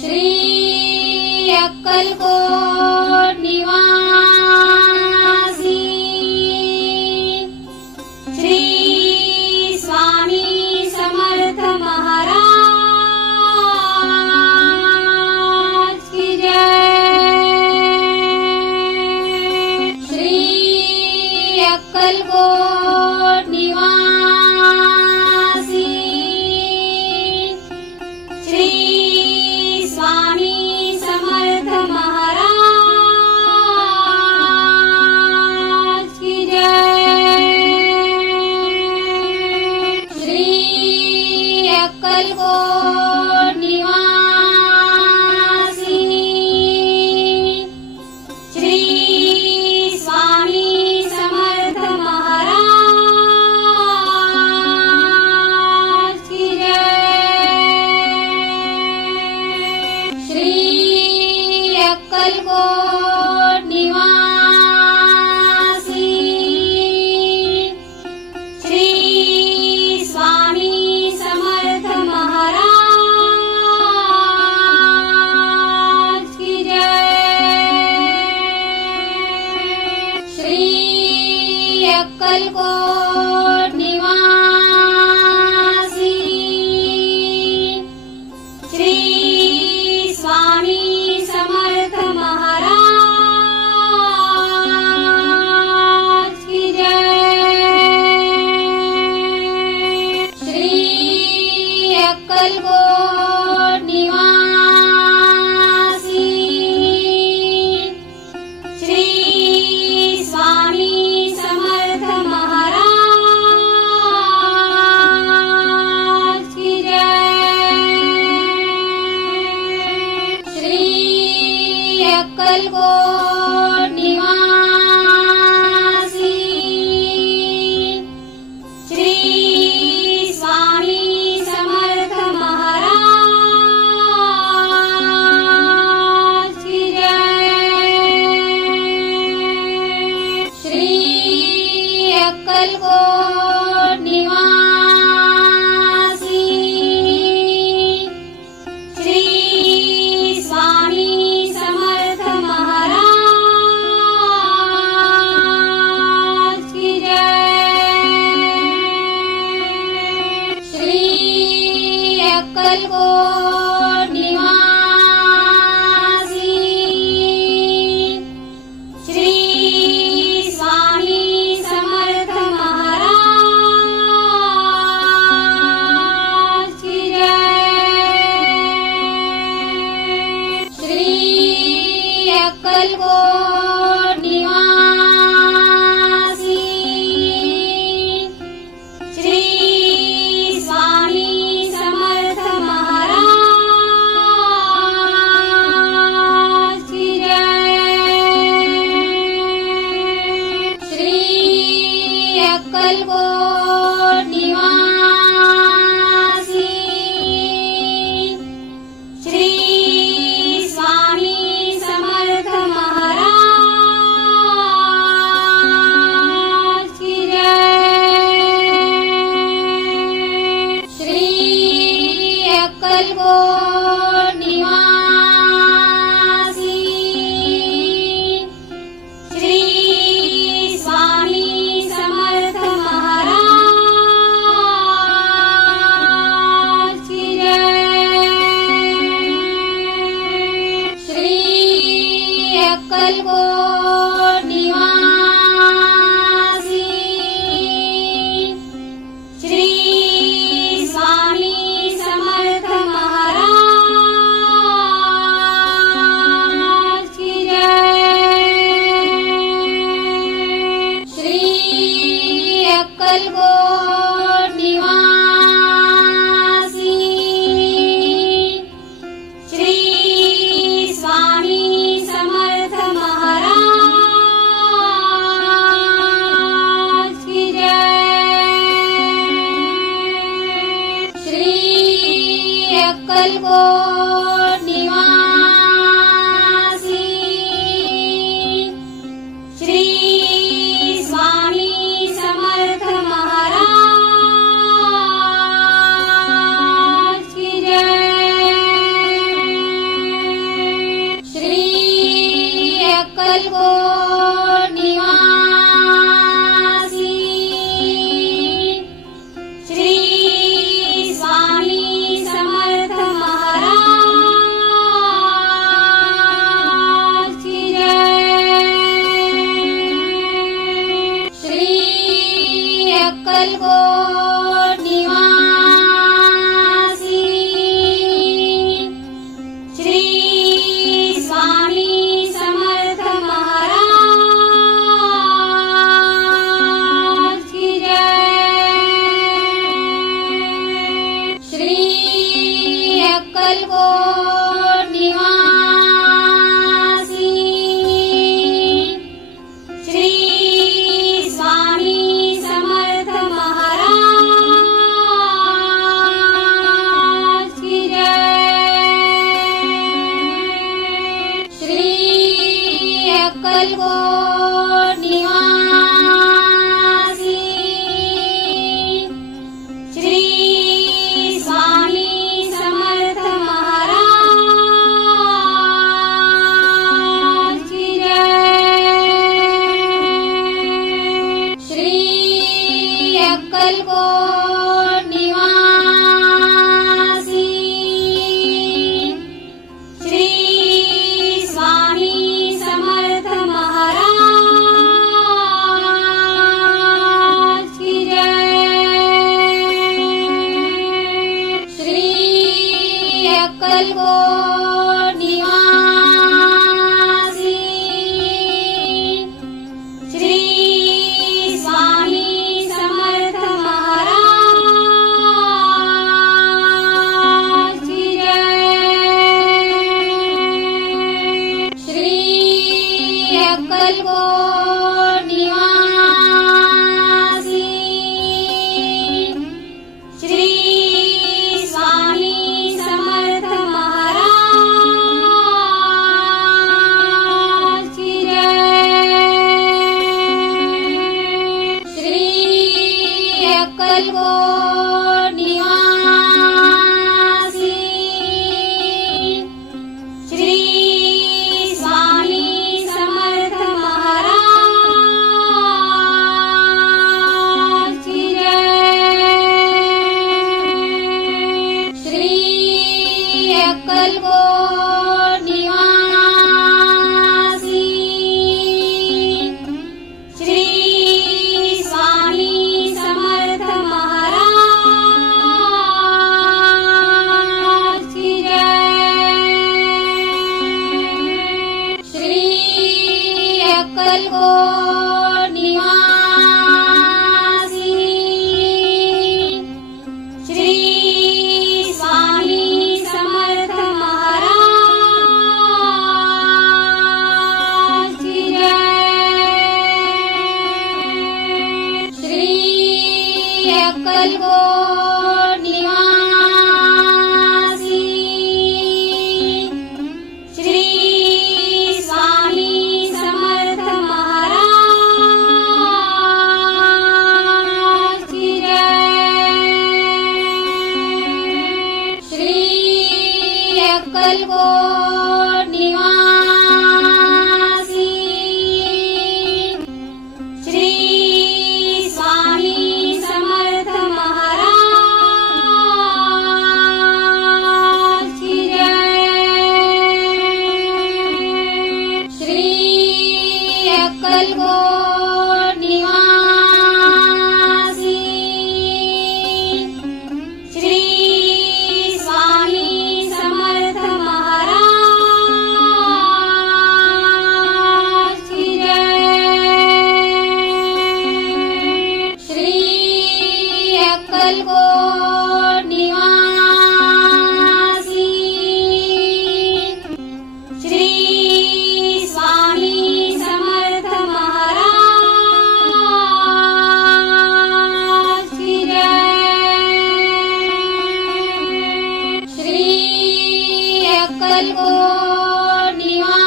श्री अक्कलकोट निवासी श्री स्वामी समर्थ महाराज की जय। श्री अक्कलकोट निवासी श्री स्वामी समर्थ महाराज की जय। श्री अक्कलकोट निवासी श्री स्वामी समर्थ महाराज की जय। श्री अक्कलकोट निवासी श्री स्वामी समर्थ महाराज की जय। श्री अक्कलकोट निवासी श्री स्वामी समर्थ महाराज की जय। श्री अक्कलकोट निवासी श्री स्वामी समर्थ महाराज की जय। श्री अक्कलकोट निवासी श्री स्वामी समर्थ महाराज की जय। श्री अक्कलकोट निवासी श्री स्वामी समर्थ महाराज की जय। श्री अक्कलकोट निवासी श्री स्वामी समर्थ महाराज की जय। श्री अक्कलकोट निवासी श्री स्वामी समर्थ महाराज की जय। श्री अक्कलकोट निवासी श्री स्वामी समर्थ महाराज की जय। श्री अक्कलकोट निवासी श्री स्वामी समर्थ महाराज की जय। श्री अक्कलकोट निवासी श्री स्वामी समर्थ महाराज की जय। श्री अक्कलकोट निवासी श्री स्वामी समर्थ महाराज अक्कलकोट निवासी श्री स्वामी समर्थ महाराज की जय। श्री अक्कलकोट निवासी श्री स्वामी समर्थ महाराज की जय। श्री अक्कलकोट निवासी श्री स्वामी समर्थ महाराज की जय। श्री अक्कलकोट निवासी श्री स्वामी समर्थ महाराज की जय। श्री अक्कलकोट निवासी श्री स्वामी समर्थ महाराज की जय। श्री अक्कलकोट निवासी श्री स्वामी समर्थ महाराज की जय। श्री अक्कलकोट निवासी श्री स्वामी समर्थ महाराज की जय। श्री अक्कलकोट निवासी श्री स्वामी समर्थ महाराज की जय। श्री अक्कलकोट निवासी श्री स्वामी समर्थ महाराज की जय। श्री अक्कलकोट निवासी श्री स्वामी समर्थ महाराज की जय। श्री अक्कलकोट निवासी श्री स्वामी समर्थ महाराज की जय। श्री अक्कलकोट निवासी श्री स्वामी समर्थ महाराज की जय। श्री अक्कलकोट निवासी श्री स्वामी समर्थ महाराज की जय। श्री अक्कलकोट निवासी श्री स्वामी समर्थ महाराज की जय। श्री अक्कलकोट निवासी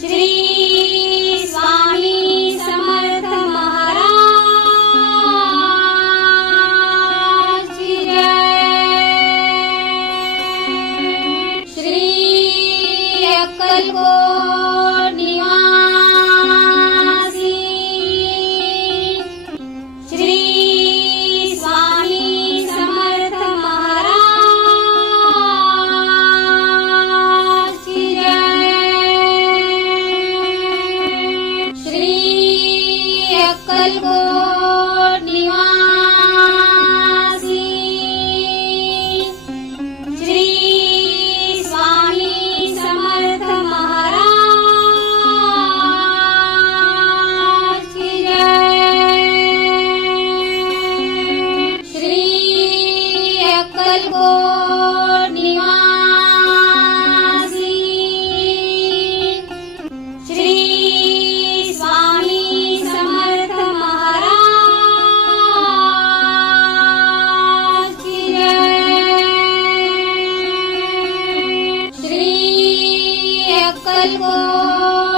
श्री स्वामी समर्थ महाराज की जय। श्री अक्कलकोट निवासी श्री स्वामी समर्थ महाराज की जय। श्री अक्कलकोट